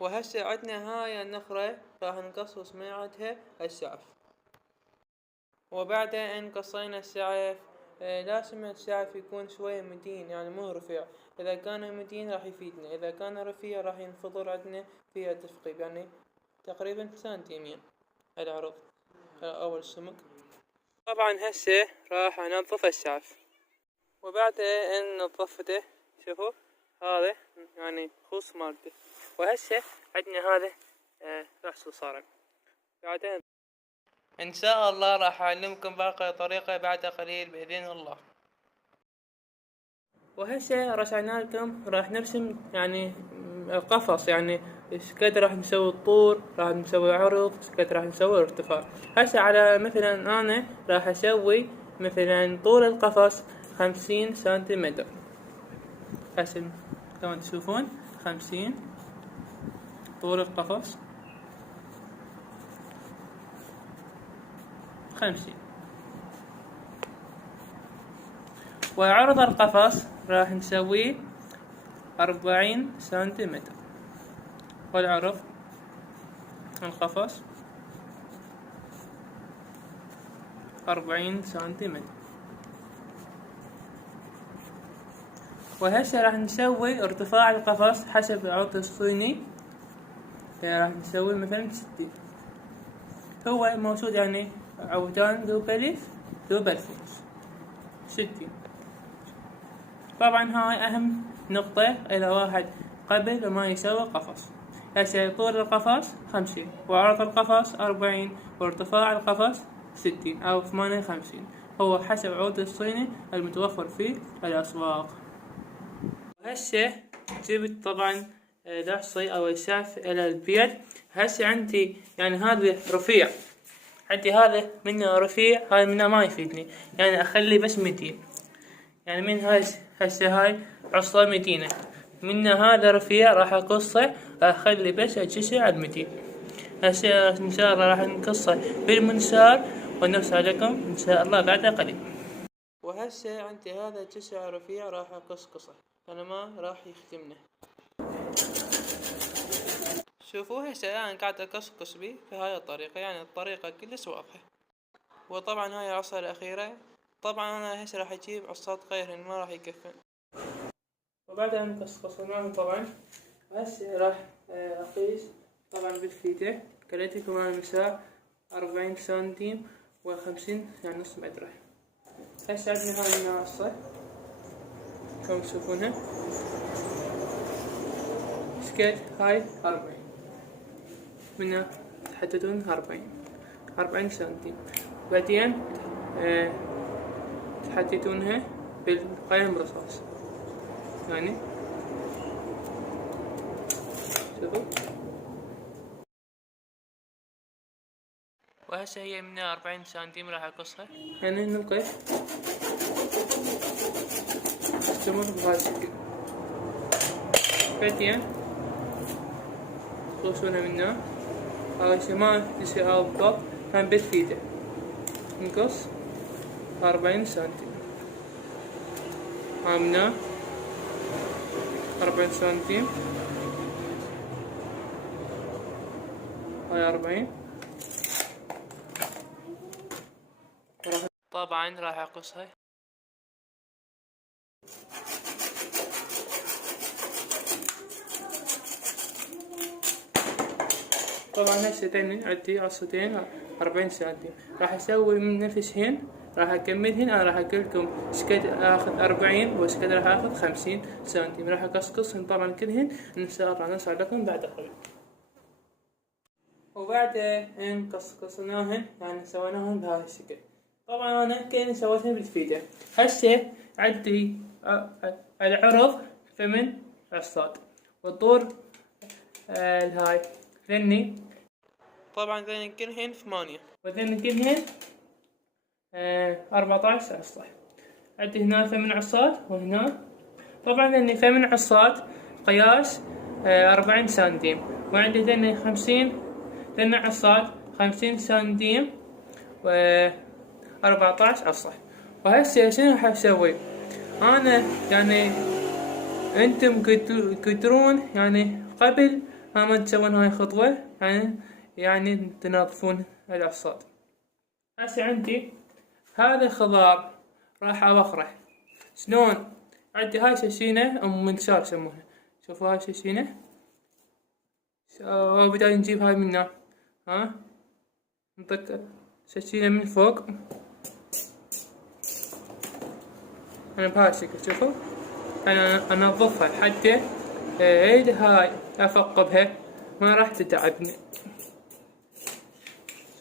وهسه عدنا هاي النخرة راح نقص صميعتها السعف. وبعد ان قصينا السعف لازم السعف يكون شوية متين، يعني مو رفيع. اذا كان متين راح يفيدنا، اذا كان رفيع راح ينفضل عندنا في التثقيب، يعني تقريبا سنتيمين العرض او السمك. طبعا هسه راح انظف السعف، وبعد ان نظفته شوفوا هذا يعني خص مالته. وهسه عندنا هذا رأس صارم. بعدين ان شاء الله راح اعلمكم باقي طريقة بعد قليل باذن الله. وهسه رجعنا لكم راح نرسم يعني القفص، يعني ايش قد راح نسوي الطول، راح نسوي عرض، ايش قد راح نسوي ارتفاع. هسه على مثلا انا راح اسوي مثلا طول القفص 50 سنتيمتر. هسه كما تشوفون 50 طول القفص 50. وعرض القفص راح نسويه 40 سنتيمتر. والعرض القفص 40 سنتيمتر. وهسه راح نسوي ارتفاع القفص حسب العرض الصيني، راح نسوي مثلا 60. هو موجود يعني عودان ذو بلف ذو بلفوس 60. طبعا هاي اهم نقطة اذا واحد قبل ما يسوي قفص. هسه طول القفص 50 وعرض القفص 40 وارتفاع القفص 60 او 58، هو حسب عود الصيني المتوفر في الاسواق. هسه جبت طبعا لحصي او السعف الى البيت. هسه عندي يعني هذا رفيع، عندي هذا منه رفيع، هذا منه ما يفيدني، يعني اخلي بس 200. يعني من هاي هسه هاي عصا 200، من هذا رفيع راح اقصه اخلي بس الجزء على 200. هسه ان شاء الله راح نقصه بالمنشار ونرسل لكم ان شاء الله بعد قليل. وهسه عندي هذا الجزء رفيع راح اقصقصه، انا ما راح يخدمنا. شوفوا هسه الان قاعد اقصقص بيه بهاي الطريقة، يعني الطريقة كلش واضحة. وطبعا هاي العصا الاخيرة، طبعا انا هسه راح اجيب عصات غيرهن ما راح يكفن. وبعد ان قصقصناهم طبعا هسه راح اقيس طبعا بالفيته. كليتكم على المساء 40 سنتيم و50 يعني نص متر. هسه عندنا هاي العصا كما تشوفونها سكت، هاي 40 منها تحددون 40 سنتيم. بعدين تحددونها بالقلم رصاص، يعني شوفوا. وهسه هي من 40 سنتيم راح اقصها، يعني نوقف تمر بهذا الشكل. بعدين تخلصونها منها هاي ما تسوي بالضبط، كان بالفيدة نقص 40 سنتيم. عملنا 40 سنتيم، هاي 40. طبعا راح اقصها. طبعا هسه عندي عصتين 40 سنتيم، راح اسوي من نفسهن، راح اكملهن. انا راح اقول لكم شقد اخذ 40 وشقد راح اخذ 50 سنتيم. راح اقصقصهن طبعا كلهن ان شاء الله نرجع لكم بعد قليل. وبعد ان قصقصناهن يعني سويناهن بهذا الشكل. طبعا انا كأني سويتهن بالفيديو. هسه عندي العرض 8 عصات والطول الهاي ذني طبعا ذني كلهن 8 وذني كلهن 14 عصا. عندي هنا 8 عصات وهنا طبعا ذني 8 عصات قياس 40 سنتيم، وعندي ذني 50 ذني عصات 50 سنتيم و 14 عصا. وهسه شنو راح اسوي انا؟ يعني انتم تقدرون يعني قبل ما تسوون هاي خطوة يعني تنظفون العصاد. هسه عندي هذا الخضار راح أبخره. شلون؟ عندي هاي شاشينة أو منشار يسمونها، شوفوا هاي شاشينة، وبدأ نجيب هاي منها، نطق شاشينة من فوق، أنا بهاي الشكل. شوفوا أنا أنظفها حتى عيد هاي أفقبها ما راح تتعبني.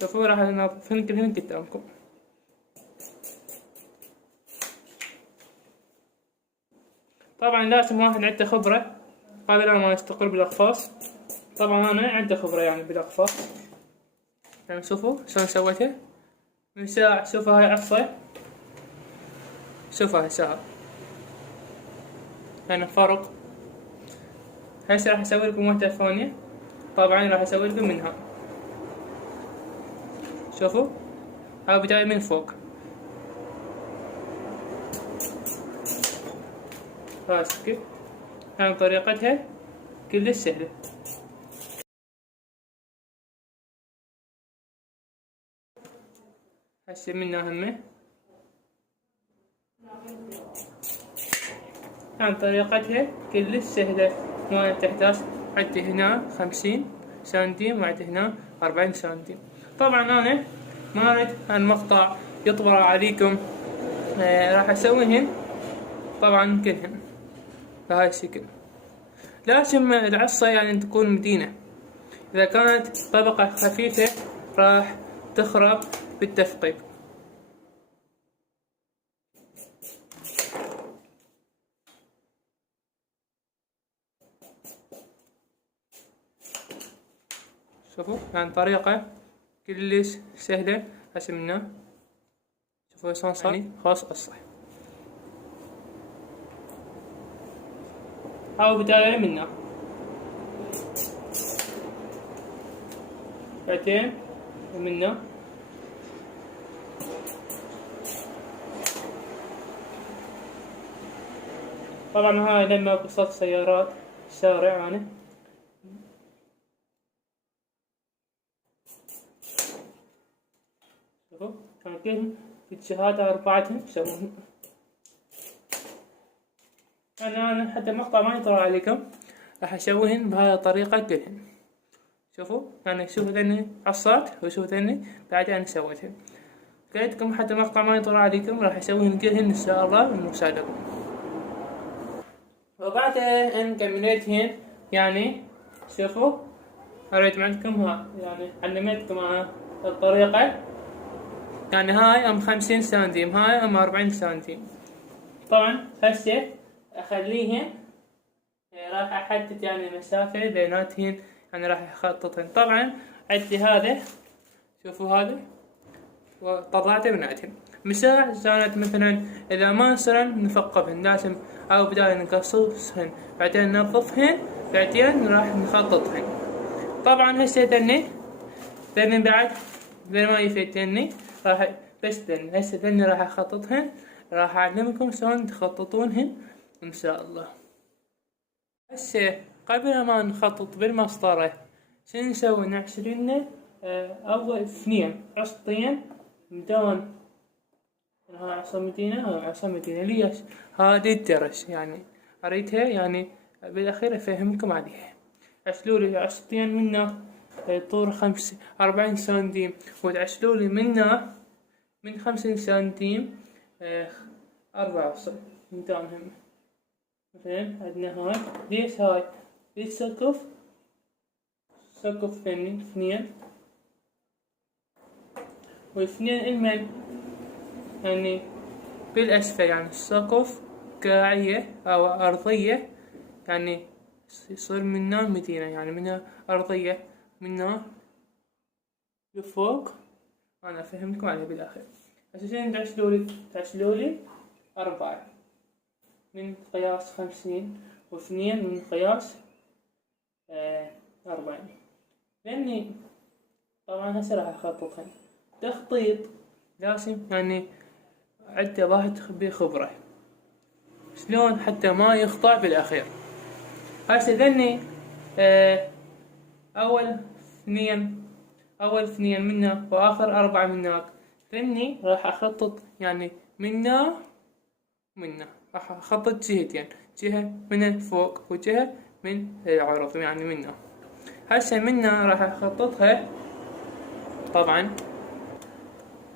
شوفوا راح أنظفهن كلهن قدامكم. طبعا لازم واحد عنده خبرة قبل ما يستقر بالأقفاص. طبعا أنا عندي خبرة يعني بالأقفاص. يعني شوفوا شلون سويتها من ساعة. شوفوا هاي عصا، شوفوا هاي ساعة، يعني فرق. هسه راح اسوي لكم واحدة ثانية، طبعا راح اسوي لكم منها. شوفوا هاي بداية من فوق، هاي كيف يعني طريقتها كلش سهلة. هسه منها همه يعني طريقتها كلش سهلة، ما تحتاج. عندي هنا 50 سنتيم وعندي هنا 40 سنتيم. طبعا أنا ما أريد المقطع يطول عليكم، راح أسويهن طبعا كلهن بهاي الشكل. لازم العصا يعني تكون متينة، إذا كانت طبقة خفيفة راح تخرب بالتثقيب. شوفوا يعني طريقة كلش سهلة. هسه منها شوفوا شلون صار يعني خاص قصة. هاو بداية منها، بعدين ومنها طبعا هاي لما وصلت سيارات الشارع يعني شوفوا يعني كلهم بالشهادة أربعتهم يسوون. أنا حتى المقطع ما يطول عليكم راح أسويهن بهاي الطريقة كلهن. شوفوا يعني شوفوا ذني عصات وشوفوا ذني بعدين أنا سويتهن. قلتلكم حتى المقطع ما يطول عليكم راح أسويهن كلهن إن شاء الله بالمساعدة. وبعد أن كملتهن يعني شوفوا أريد عندكم ها يعني علمتكم الطريقة. يعني هاي أم 50 سنتيم، هاي أم 40 سنتيم. طبعا هسه أخليهن راح أحدد يعني المسافة بيناتهن، يعني راح أخططهن. طبعا عندي هذا، شوفوا هذا وطلعته من عندهن. مساع كانت مثلا إذا ما صرن نفقبهن، لازم أو بداية نقصصهن بعدين ننظفهن بعدين راح نخططهن. طبعا هسه ذني بعد ذني ما يفيدني راح بس ذني هسه ذني راح أخططهن، راح أعلمكم شلون تخططونهن إن شاء الله. هسه قبل ما نخطط بالمسطرة شنو نسوي؟ نعشرلنا أول اثنين عصتين مدان. هاي عصا مدينة هاي عصا مدينة. ليش؟ هذه الدرس يعني أريدها يعني بالأخير أفهمكم عليها. عشلولي عصتين منه طول 40 سنتيم، وتعشلولي منه من 50 سنتيم 4 عصا مدانهم. مثلا عندنا هاي ليش هاي سقف ثاني اثنين واثنين المن يعني بالأسفل، يعني السقف قاعية أو أرضية، يعني يصير منا مدينة يعني منها أرضية منها لفوق. أنا أفهمكم عليها بالآخر. عشان تعشلولي 4 من قياس 50 واثنين من قياس 40. لأني طبعا هسه راح أخططهن. تخطيط لازم يعني عنده واحد بخبرة شلون حتى ما يخطأ بالأخير. هسه ذني أول اثنين منا وآخر 4 منك، فإني راح أخطط يعني منا راح أخطط جهتين، جهة من فوق وجهة من العرض يعني منا. هسه منا راح أخططها. طبعا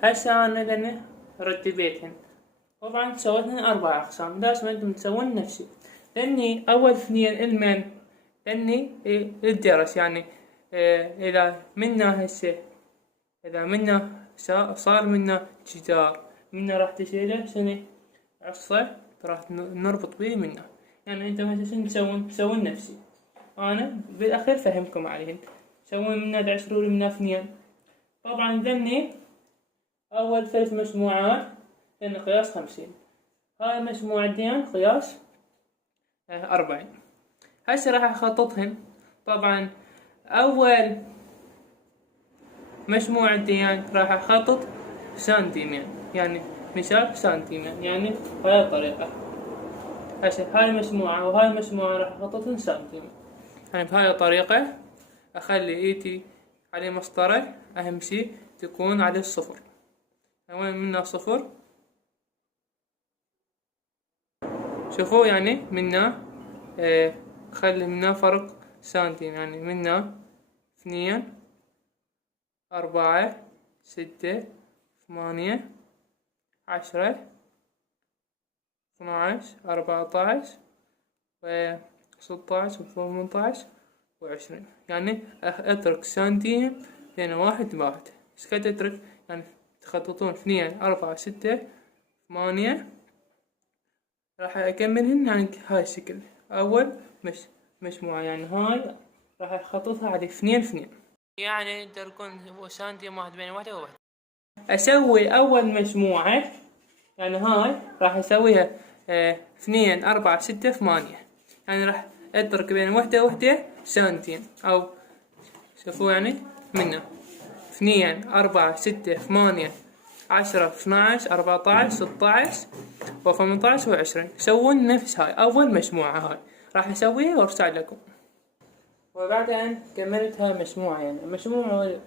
هسه أنا لأني رتبيتهن، طبعا سويتهن 4 أقسام، لازم أنتم تسوون نفسي. لأني أول اثنين المن لأني الدرس يعني إذا منا هسه إذا منا صار منا جدار، منا راح تشيله سنة عصا راح نربط بيه منا. يعني انتم هسه تسوون نفسي، انا بالاخير فهمكم عليهن. سوون منا تعسروا منا 2. طبعا ذني اول 3 مجموعات لان قياس 50، هاي مجموعتين قياس 40. هسه راح اخططهن. طبعا اول مجموعتين راح اخطط سنتيمين، يعني مثال سنتيمين، يعني بهاي الطريقة. هسه هاي مجموعة وهاي مجموعة راح اخططهن سنتيمين، يعني بهاي الطريقة اخلي ايدي على مسطرة، اهم شي تكون على الصفر. وين منا صفر شوفوا، يعني منا خلي منا فرق سنتيم، يعني منا 2 4 6 8 10 12 14 و16 و18 و20. يعني اترك سنتيم بين واحد بواحد. ايش قد اترك؟ يعني تخططون 2 4 6 8. راح اكملهن يعني هاي الشكل. اول مجموعة يعني هاي راح اخططها على 2 يعني تركون سنتيم واحد بين واحدة وواحدة. اسوي اول مجموعة يعني هاي راح اسويها 2 4 6 8، يعني راح اترك بين وحدة سنتيم. او شوفوا يعني منه 2 4 6 8 10 12 14 16 و18 و20. سوون نفس هاي اول مجموعة، هاي راح اسويها وارجع لكم. وبعدين كملت هاي مجموعة، يعني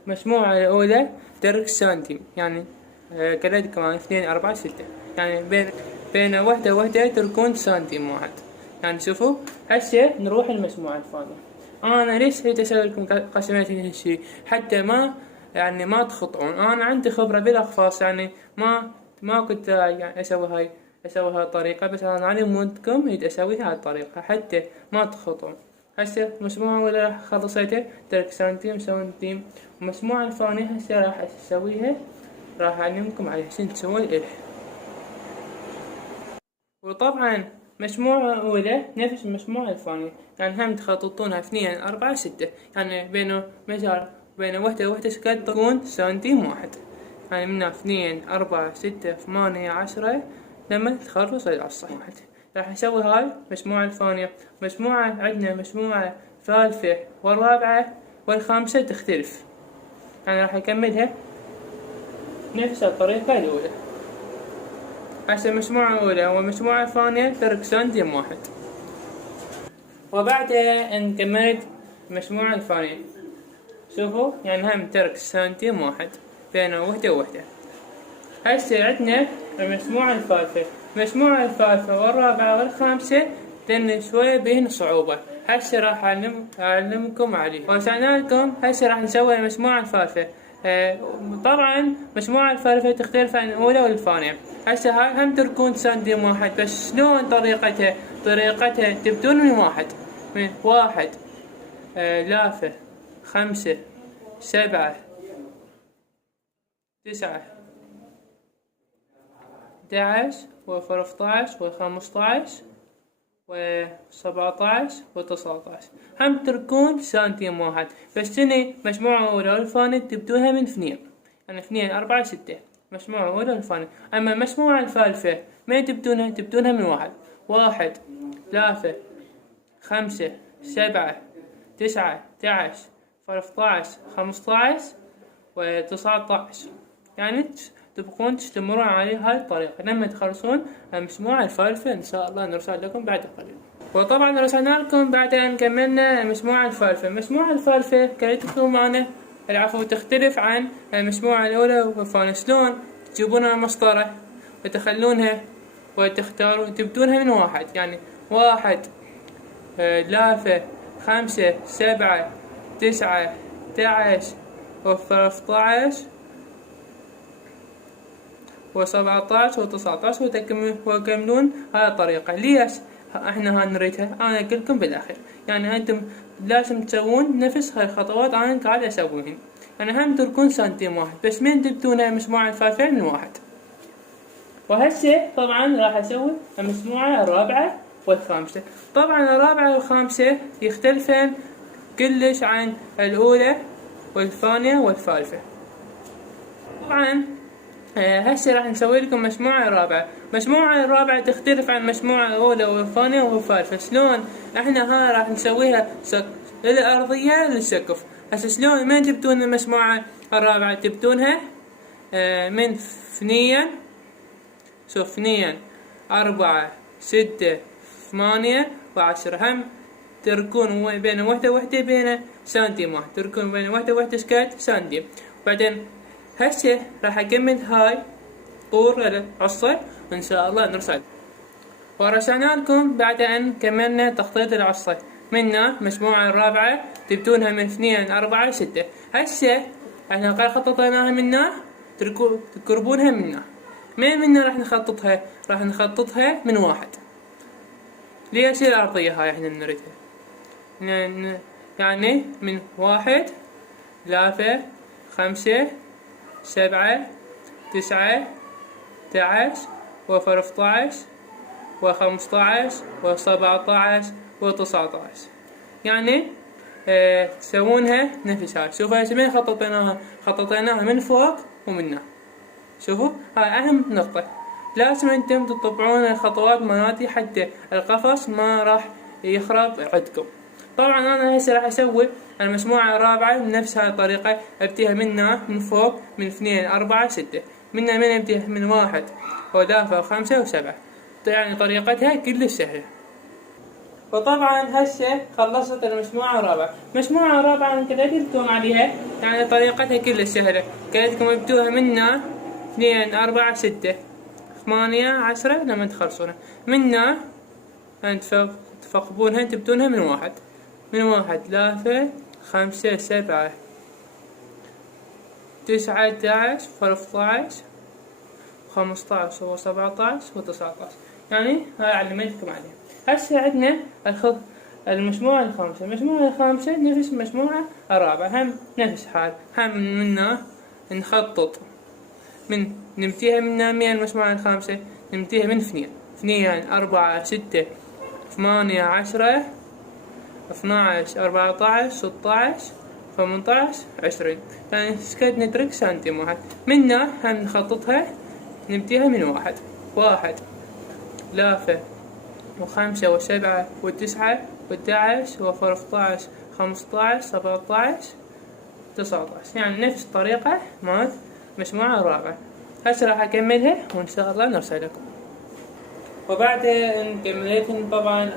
المجموعة الأولى ترك سنتيم، يعني كذلك كمان 2 4 6، يعني بين وحدة تركون سنتيم واحد. يعني شوفوا هسه نروح المجموعة الثانية. أنا ليش هيك أسوي لكم قسمت هالشي؟ حتى ما تخطئون. أنا عندي خبرة بالأقفاص، يعني ما كنت يعني أسوي هاي الطريقة، بس أنا علمتكم هيك أسوي هاي الطريقة حتى ما تخطئون. هسه المجموعة الأولى راح خلصتها ترك سنتيم. والمجموعة الثانية هسه راح أسويها، راح أعلمكم على شنو تسوون إلها. وطبعا مجموعة أولى نفس المجموعة الثانية، يعني هم تخططونها 2 4 6، يعني بين وحدة قد تكون سنتيم واحد. يعني من 2 4 6 8 10 لما تخلص على الصحيح. راح نسوي هاي المجموعة الثانية. عندنا مجموعة ثالثة والرابعة والخامسة تختلف، يعني راح أكملها نفس الطريقة الأولى. هسه المجموعة الأولى والمجموعة الثانية ترك سنتيم واحد. وبعدها ان كملت المجموعة الثانية، شوفوا يعني هم ترك سنتيم واحد بين وحدة. هسه عندنا المجموعة الثالثة والرابعة والخامسة لأن شوية بهن صعوبة. هسه راح أعلمكم عليه وشرحنا لكم. هسه راح نسوي المجموعة الثالثة. طبعا المجموعة الثالثة تختلف عن الأولى والثانية. هسه هاي هم تركون سنتيم واحد، بس شلون طريقتها تبدون من واحد 3 5 7 9 11 و13 و15 و17 و19 هم تركون سنتيم واحد، بس هني مجموعة أولى والثانية تبدوها من 2، يعني 2 4 6 مجموعة أولى والثانية. أما المجموعة الثالثة ما تبدونها من واحد 3 5 7 9 11 13 15 و19، يعني تبقون تستمرون على هاي الطريقة لما تخلصون المجموعة الثالثة. إن شاء الله نرسل لكم بعد قليل. وطبعا رسلنا لكم بعد أن كملنا مجموعة الفالفة. مجموعة الفالفة كلمتكم معنا العفو تختلف عن المجموعة الأولى والثانية. شلون تجيبونها مسطرة وتخلونها وتختاروا تبدونها من واحد، يعني واحد لافة 5 7 9 11 و13 و17 و19 وكملون هاي الطريقة. ليش احنا نريدها؟ انا اقولكم بالاخير، يعني انتم لازم تسوون نفس هاي الخطوات انا قاعد اسويهن، يعني هم تركون سنتيم واحد بس من تبدون مجموعة الفالفة من واحد. وهسه طبعا راح اسوي المجموعة الرابعة والخامسة. طبعا الرابعة والخامسة يختلفن كلش عن الاولى والثانية والثالثة. طبعا هسه راح نسوي لكم مجموعة الرابعة. مجموعة الرابعة تختلف عن المجموعة الأولى والثانية والثالثة. شلون احنا ها راح نسويها الأرضية للسقف. هسه شلون من تبدون المجموعة الرابعة؟ تبدونها من 2 2 4 6 8 و10. هم تركون بين وحدة بين سنتيم واحد، تركون بين وحدة سكات سنتيم. بعدين هسه راح اكمل هاي طور العصا وان شاء الله نرسل. ورسلنا لكم بعد ان كملنا تخطيط العصا. منا المجموعة الرابعة تبدونها من 2 4 6. هسه احنا قد خططناها منا تقربونها منا راح نخططها؟ راح نخططها من واحد. ليش الارضية هاي احنا نريدها؟ يعني من 1 3 5 7 9 11 و13 و15 و17 و19. يعني تسوونها نفس هاي. شوفوا هسه من خططيناها من فوق ومن شوفوا هاي اهم نقطة. لازم انتم تطبعون الخطوات مالتي حتى القفص ما راح يخرب عندكم. طبعا انا هسه راح اسوي المجموعة الرابعة بنفس هاي الطريقة. ابديها من فوق من 2 4 6. من ابديها من 1 و3 و5 و7. يعني طريقتها كلش سهلة. وطبعا هسه خلصت المجموعة الرابعة. المجموعة الرابعة انا كتبتكم عليها، يعني طريقتها كلش سهلة. قلتلكم ابدوها من 2 4 6 8 10 لما تخلصونها. منا تفقبونها تبدونها من 1 3 5 7 9 11 13 15 و17 و19. يعني هاي علمتكم عليها. هسه عندنا المجموعة الخامسة. المجموعة الخامسة نفس المجموعة الرابعة، هم نفس حال. هم منا نخطط من نمتيها من المجموعة الخامسة نمتيها من 2 4 6 8 10 12 14 16 18 20. يعني سكت نترك سنتيم واحد. منا هم نخططها نبديها من 1 لافة و5 و7 و9 و11 و13 15 17 19. يعني نفس الطريقة مال المجموعة الرابعة. هسه راح اكملها وان شاء الله نرسل لكم. وبعد ان كملتهم طبعا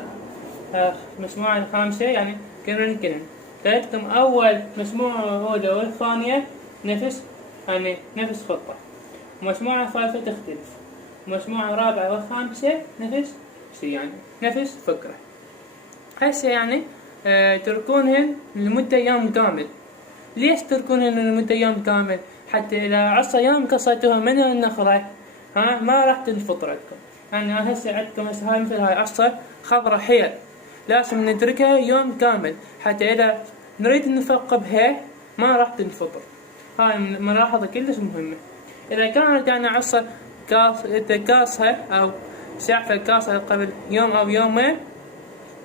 المجموعة الخامسة يعني كملنا قلتلكم اول مجموعة الاولى والثانية نفس خطة. المجموعة الثالثة تختلف. المجموعة الرابعة والخامسة نفس شي، يعني نفس فكرة. هسه يعني تركونهن لمدة يوم كامل. ليش تركونهن لمدة يوم كامل؟ حتى إذا عصا يوم قصيتوها من النخلة ما راح تنفط عندكم. يعني هسه عندكم هاي مثل هاي عصا خضرة حيل، لازم نتركها يوم كامل حتى إذا نريد نثقبها ما راح تنفطر. هاي ملاحظة كلش مهمة. إذا كانت يعني عصا كاسها أو شعفة كاسها قبل يوم أو يومين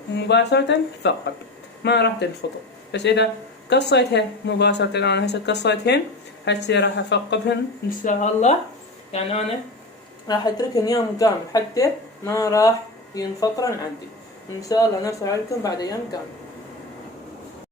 مباشرة تثقب ما راح تنفطر. بس إذا قصيتها مباشرة، أنا هسه قصيتهن هسه راح أثقبهن إن شاء الله. يعني أنا راح أتركهن يوم كامل حتى ما راح ينفطرن عندي. إن شاء الله نرسل عليكم بعد يوم كامل.